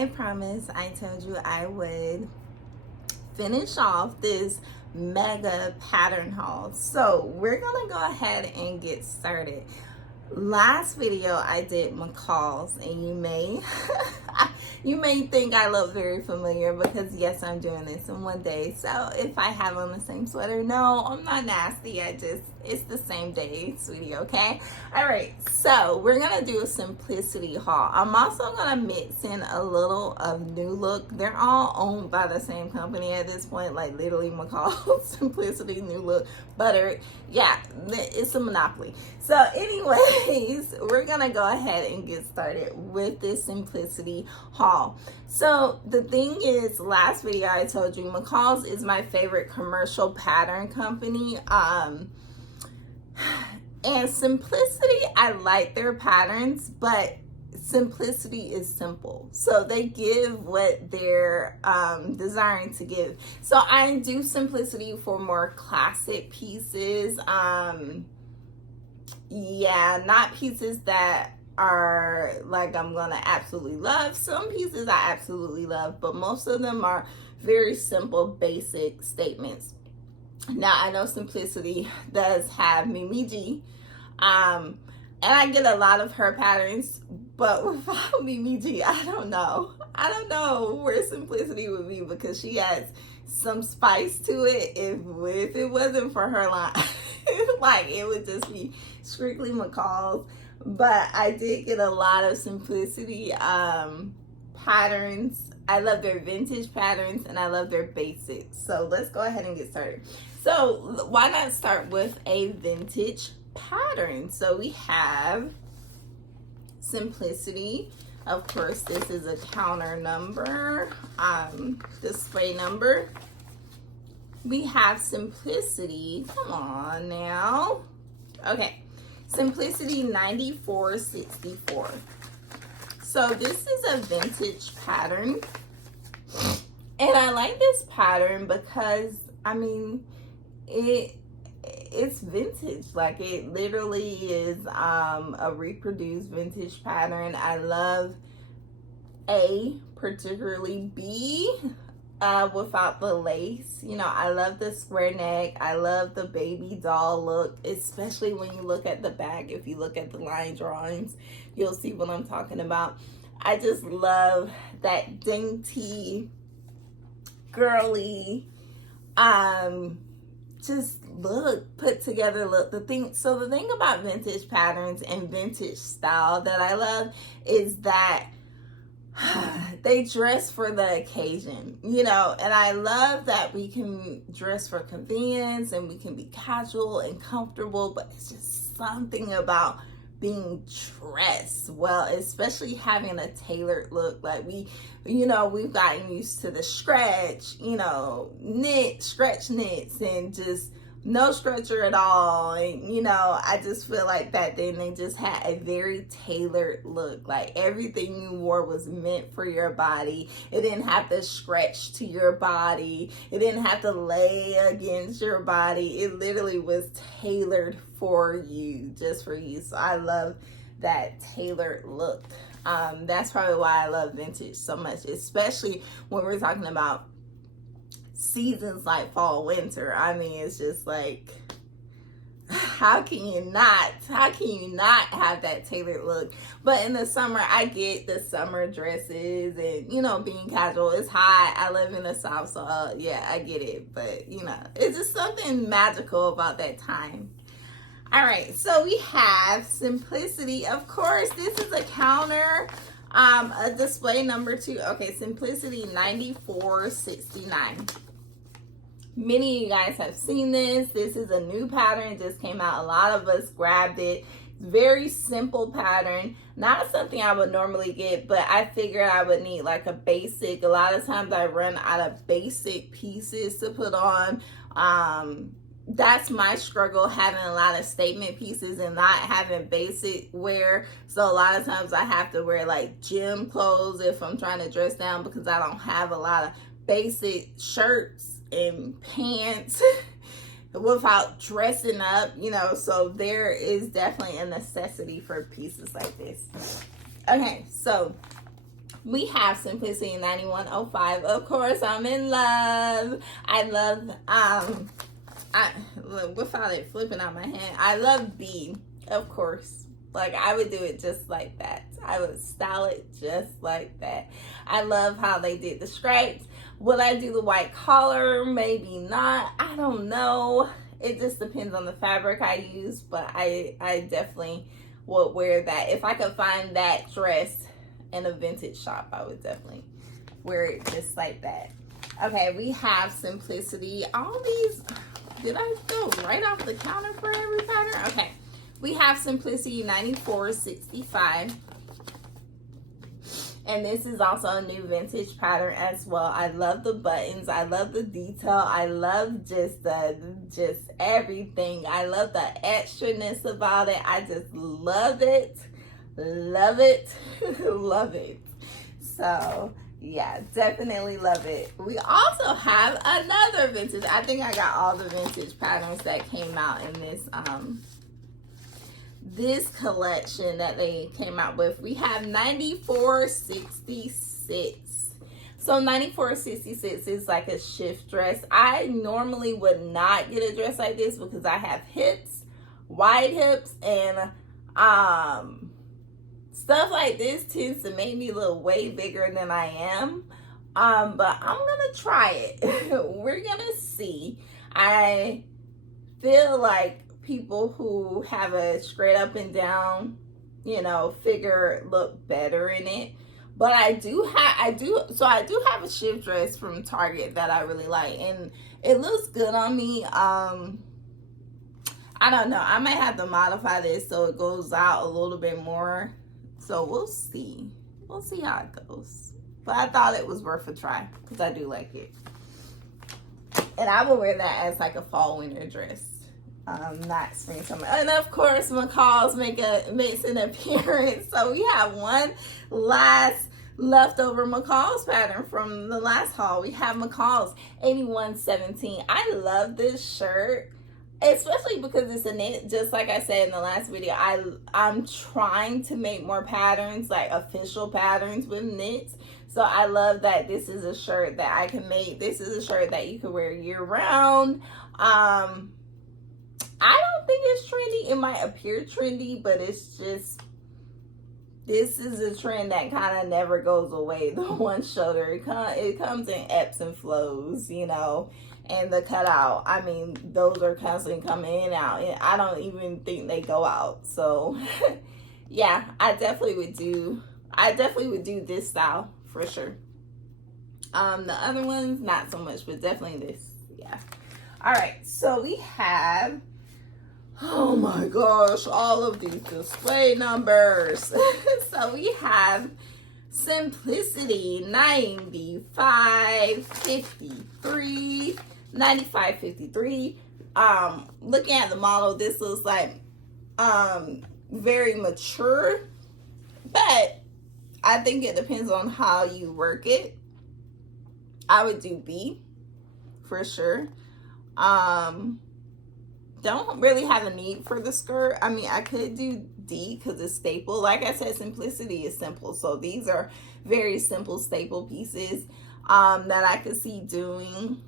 I promised I told you I would finish off this mega pattern haul. So we're gonna go ahead and get started. Last video I did Mccall's, and you may you may think I look very familiar because yes, I'm doing this in one day. So if I have on the same sweater, no, I'm not nasty. It's the same day, sweetie, okay? All right, so we're gonna do a simplicity haul. I'm also gonna mix in a little of New Look. They're all owned by the same company at this point, like literally Mccall, Simplicity, New Look, Butter. Yeah, it's a monopoly. So anyways, we're gonna go ahead and get started with this simplicity haul. So the thing is, last video I told you Mccall's is my favorite commercial pattern company. And Simplicity, I like their patterns, but simplicity is simple. So they give what they're desiring to give. So I do Simplicity for more classic pieces. Yeah, not pieces that are like I'm gonna absolutely love. Some pieces I absolutely love, but most of them are very simple, basic statements. Now I know Simplicity does have Mimi G, and I get a lot of her patterns, but without Mimi G, I don't know where Simplicity would be, because she adds some spice to it. If it wasn't for her line, like it would just be strictly Mccall's. But I did get a lot of Simplicity patterns. I love their vintage patterns and I love their basics. So let's go ahead and get started. So why not start with a vintage pattern? So we have Simplicity. Of course, this is a counter number, display number. We have Simplicity. Come on now. Okay. Simplicity 9464. So this is a vintage pattern. And I like this pattern because, I mean, it's vintage. Like, it literally is a reproduced vintage pattern. I love A, particularly B, without the lace. You know, I love the square neck. I love the baby doll look, especially when you look at the back. If you look at the line drawings, you'll see what I'm talking about. I just love that dainty, girly, just look, put together look. The thing about vintage patterns and vintage style that I love is that they dress for the occasion, you know, and I love that we can dress for convenience and we can be casual and comfortable, but it's just something about being dressed well, especially having a tailored look. Like we've gotten used to the stretch, stretch knits and just no stretcher at all. And, I just feel like back then they just had a very tailored look. Like everything you wore was meant for your body. It didn't have to stretch to your body. It didn't have to lay against your body. It literally was tailored for you, just for you. So I love that tailored look. That's probably why I love vintage so much, especially when we're talking about seasons like fall, winter. I mean, it's just like, how can you not have that tailored look? But in the summer, I get the summer dresses and, being casual. It's hot. I live in the South, so yeah, I get it. But, it's just something magical about that time. All right, so we have Simplicity. Of course, this is a counter, a display number 2. Okay, Simplicity 9469. Many of you guys have seen this. This is a new pattern, just came out. A lot of us grabbed it. Very simple pattern. Not something I would normally get, but I figured I would need like a basic. A lot of times I run out of basic pieces to put on. That's my struggle, having a lot of statement pieces and not having basic wear. So a lot of times I have to wear like gym clothes if I'm trying to dress down, because I don't have a lot of basic shirts and pants without dressing up, so there is definitely a necessity for pieces like this. Okay, so we have Simplicity 9105. Of course, I'm in love. I love, without it flipping out my hand, I love B, of course. Like, I would do it just like that. I would style it just like that. I love how they did the stripes. Will I do the white collar? Maybe not. I don't know. It just depends on the fabric I use, but I definitely would wear that. If I could find that dress in a vintage shop, I would definitely wear it just like that. Okay, we have Simplicity. All these, did I go right off the counter for every pattern? Okay, we have Simplicity 9465. And this is also a new vintage pattern as well. I love the buttons. I love the detail. I love just everything. I love the extraness about it. I just love it. Love it. Love it. So yeah, definitely love it. We also have another vintage. I think I got all the vintage patterns that came out in this collection that they came out with. We have 9466. So 9466 is like a shift dress. I normally would not get a dress like this because I have hips, wide hips, and stuff like this tends to make me look way bigger than I am. But I'm gonna try it. We're gonna see. I feel like people who have a straight up and down, figure look better in it. But I do have a shift dress from Target that I really like, and it looks good on me. I don't know. I might have to modify this so it goes out a little bit more. So we'll see. We'll see how it goes. But I thought it was worth a try because I do like it. And I will wear that as like a fall winter dress. Not spring summer. And of course, Mccall's makes an appearance. So we have one last leftover Mccall's pattern from the last haul. We have Mccall's 8117. I love this shirt, especially because it's a knit. Just like I said in the last video, I'm trying to make more patterns, like official patterns with knits. So I love that this is a shirt that I can make. This is a shirt that you can wear year round. I don't think it's trendy. It might appear trendy, but it's just, this is a trend that kind of never goes away. The one shoulder, it comes in ebbs and flows, and the cutout, I mean, those are constantly coming in and out, and I don't even think they go out. So yeah, I definitely would do this style for sure. The other ones, not so much, but definitely this. Yeah. All right, so we have, oh my gosh, all of these display numbers. So we have Simplicity 9553. 9553. Looking at the model, this looks like very mature, but I think it depends on how you work it. I would do B for sure. Don't really have a need for the skirt. I mean, I could do D because it's staple. Like I said, Simplicity is simple. So these are very simple staple pieces that I could see doing.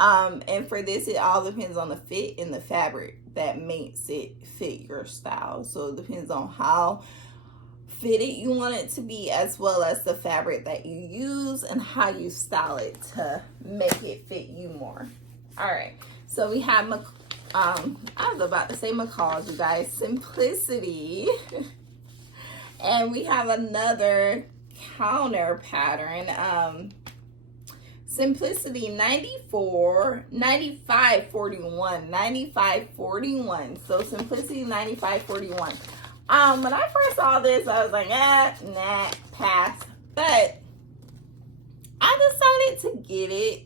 And for this, it all depends on the fit and the fabric that makes it fit your style. So it depends on how fitted you want it to be, as well as the fabric that you use and how you style it to make it fit you more. All right, so we have I was about to say Mccall's, you guys, Simplicity. And we have another counter pattern, Simplicity 9541. So Simplicity 9541. When I first saw this, I was like, nah, pass. But I decided to get it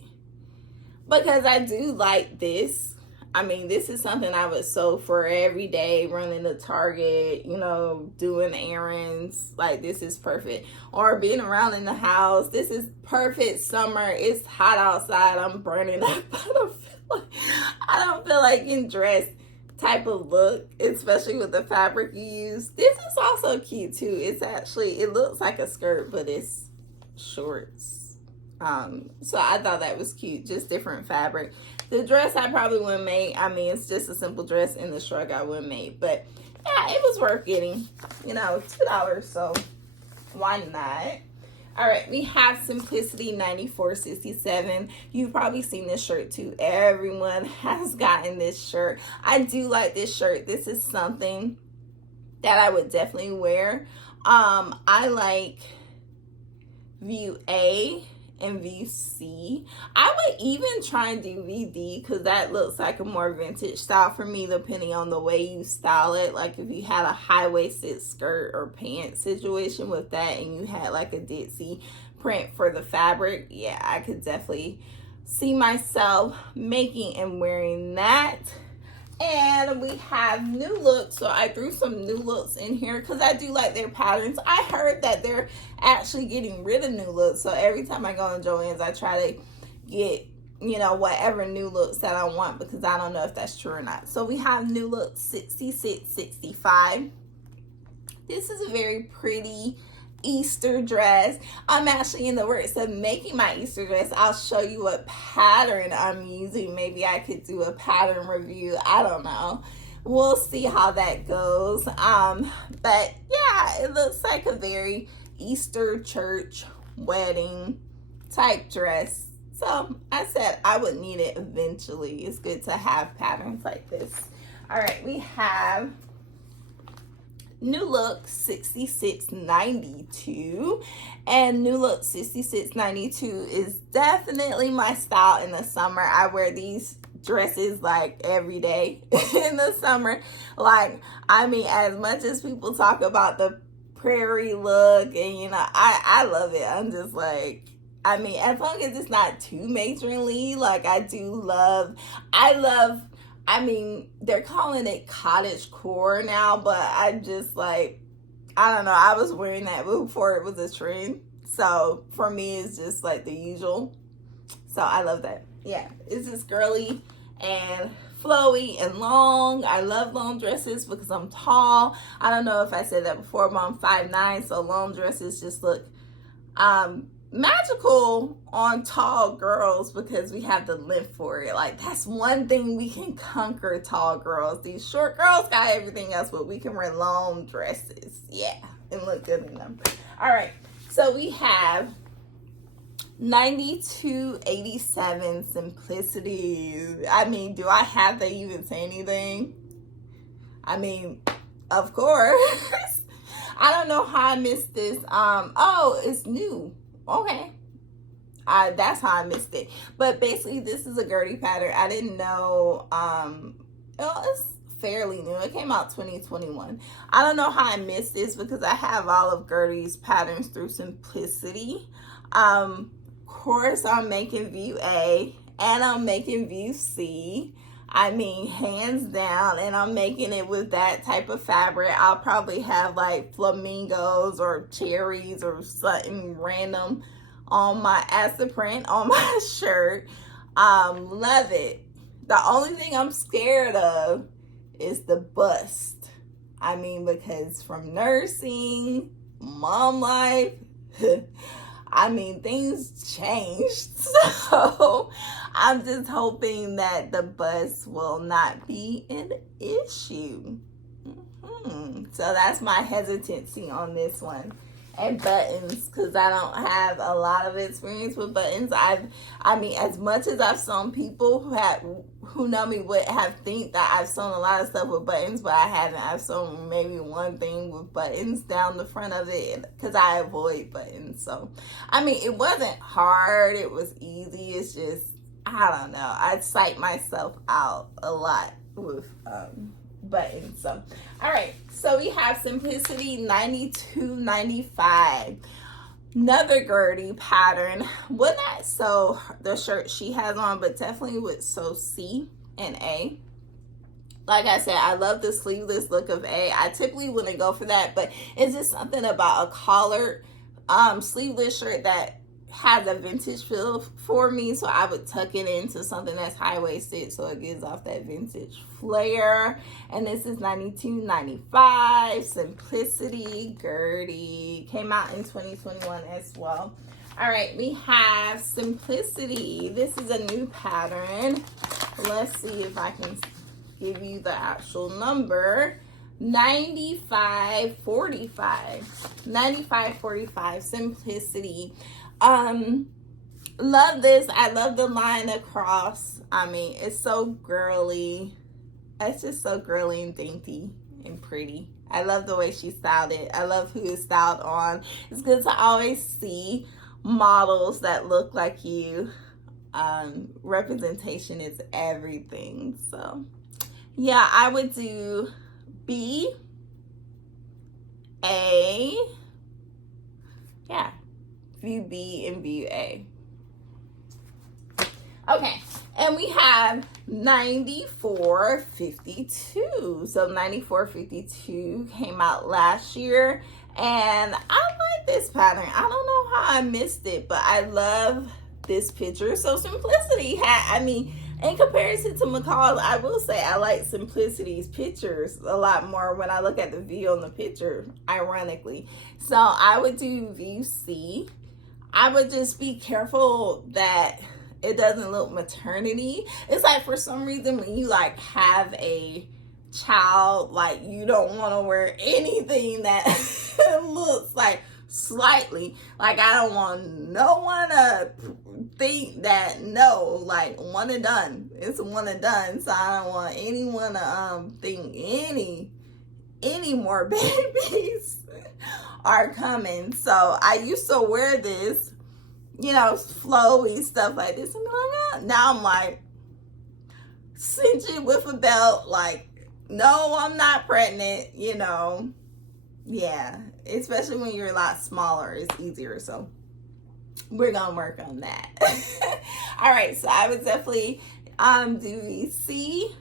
because I do like this. I mean, this is something I would sew for every day, running to Target, doing errands. Like, this is perfect. Or being around in the house. This is perfect summer. It's hot outside. I'm burning up. I don't feel like getting dressed type of look, especially with the fabric you use. This is also cute too. It's actually, it looks like a skirt, but it's shorts. So I thought that was cute, just different fabric. The dress I probably wouldn't make. I mean, it's just a simple dress, and the shrug I wouldn't make. But yeah, it was worth getting, you know, $2, so why not? All right, we have Simplicity 9467. You've probably seen this shirt too. Everyone has gotten this shirt. I do like this shirt. This is something that I would definitely wear. I like view A and view C. I would even try and do VD because that looks like a more vintage style for me, depending on the way you style it. Like if you had a high-waisted skirt or pants situation with that, and you had like a ditzy print for the fabric, yeah, I could definitely see myself making and wearing that. And we have new looks. So I threw some new looks in here because I do like their patterns. I heard that they're actually getting rid of new looks. So every time I go on Joann's, I try to get, you know, whatever new looks that I want, because I don't know if that's true or not. So we have new look 6665. This is a very pretty Easter dress. I'm actually in the works of making my Easter dress. I'll show you what pattern I'm using. Maybe I could do a pattern review. I don't know. We'll see how that goes. But yeah, it looks like a very Easter church wedding type dress. So I said I would need it eventually. It's good to have patterns like this. All right, we have new look 6692, and new look 6692 is definitely my style in the summer. I wear these dresses like every day in the summer. Like, I mean, as much as people talk about the prairie look, and you know, I love it. I'm just like, I mean, as long as it's not too matronly, like I mean, they're calling it cottage core now, but I'm just like, I don't know. I was wearing that before it was a trend. So for me, it's just like the usual. So I love that. Yeah, it's just girly and flowy and long. I love long dresses because I'm tall. I don't know if I said that before, but I'm 5'9", so long dresses just look magical on tall girls because we have the length for it. Like, that's one thing we can conquer, tall girls. These short girls got everything else, but we can wear long dresses, yeah, and look good in them. All right, so we have 9287 Simplicity. I mean, do I have to even say anything? I mean, of course. I don't know how I missed this. Oh, it's new. Okay. That's how I missed it. But basically, this is a Gertie pattern. I didn't know. It's fairly new. It came out 2021. I don't know how I missed this because I have all of Gertie's patterns through Simplicity. Of course, I'm making view A and I'm making view C. I mean, hands down, and I'm making it with that type of fabric. I'll probably have like flamingos or cherries or something random on my as the print on my shirt. Love it. The only thing I'm scared of is the bust. I mean, because from nursing, mom life, I mean, things changed. So I'm just hoping that the bust will not be an issue. So that's my hesitancy on this one. And buttons, because I don't have a lot of experience with buttons. I mean, as much as I've sewn, people who know me would have think that I've sewn a lot of stuff with buttons, but I haven't. I've sewn maybe one thing with buttons down the front of it because I avoid buttons. So, I mean, it wasn't hard. It was easy. It's just, I don't know. I psych myself out a lot with buttons. So, all right, so we have Simplicity 9295, another Gertie pattern. Would not sew the shirt she has on, but definitely would sew C and A. Like I said, I love the sleeveless look of A. I typically wouldn't go for that, but it's just something about a collared sleeveless shirt that has a vintage feel for me, so I would tuck it into something that's high-waisted so it gives off that vintage flair. And this is 9295 Simplicity Gertie. Came out in 2021 as well. All right, we have Simplicity. This is a new pattern. Let's see if I can give you the actual number. 9545. 9545, Simplicity. Love this. I love the line across. I mean, it's so girly. It's just so girly and dainty and pretty. I love the way she styled it. I love who it's styled on. It's good to always see models that look like you. Representation is everything. So yeah, I would do B, A, yeah, view B and view A. Okay, and we have 9452. So 9452 came out last year, and I like this pattern. I don't know how I missed it, but I love this picture. So Simplicity had, I mean, in comparison to Mccall, I will say I like Simplicity's pictures a lot more when I look at the view on the picture, ironically. So I would do view C. I would just be careful that it doesn't look maternity. It's like for some reason when you like have a child, like you don't want to wear anything that looks like slightly, like I don't want no one to think that, no, like one and done. It's one and done. So I don't want anyone to think any more babies are coming. So I used to wear this, you know, flowy stuff like this, and now I'm like, cinch it with a belt, like, no, I'm not pregnant, you know. Yeah, especially when you're a lot smaller, it's easier. So we're gonna work on that. All right, so I would definitely do VC.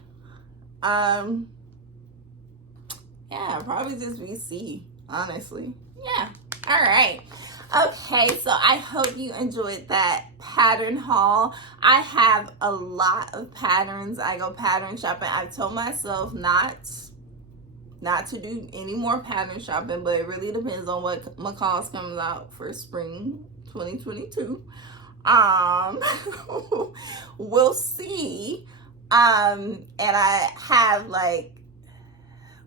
Yeah, probably just VC, honestly. Yeah. All right. Okay, so I hope you enjoyed that pattern haul. I have a lot of patterns. I go pattern shopping. I've told myself not to do any more pattern shopping, but it really depends on what Mccall's comes out for spring 2022. We'll see. And I have like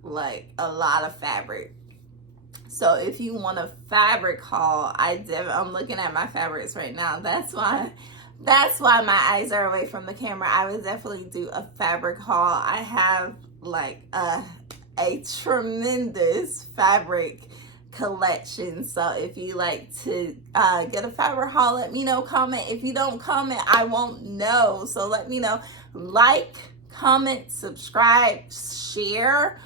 a lot of fabric. So if you want a fabric haul, I'm looking at my fabrics right now. That's why my eyes are away from the camera. I would definitely do a fabric haul. I have like a tremendous fabric collection. So if you like to get a fabric haul, let me know. Comment. If you don't comment, I won't know. So let me know. Like, comment, subscribe, share.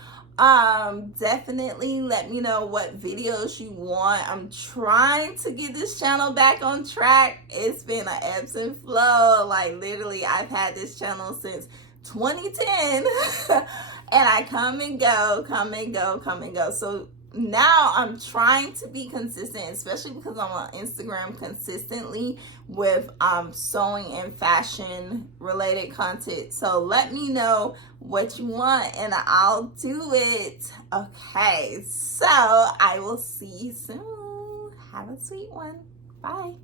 Definitely let me know what videos you want. I'm trying to get this channel back on track. It's been an ebbs and flow. Like literally, I've had this channel since 2010 and I come and go. So now I'm trying to be consistent, especially because I'm on Instagram consistently with sewing and fashion related content. So let me know what you want and I'll do it. Okay, so I will see you soon. Have a sweet one. Bye.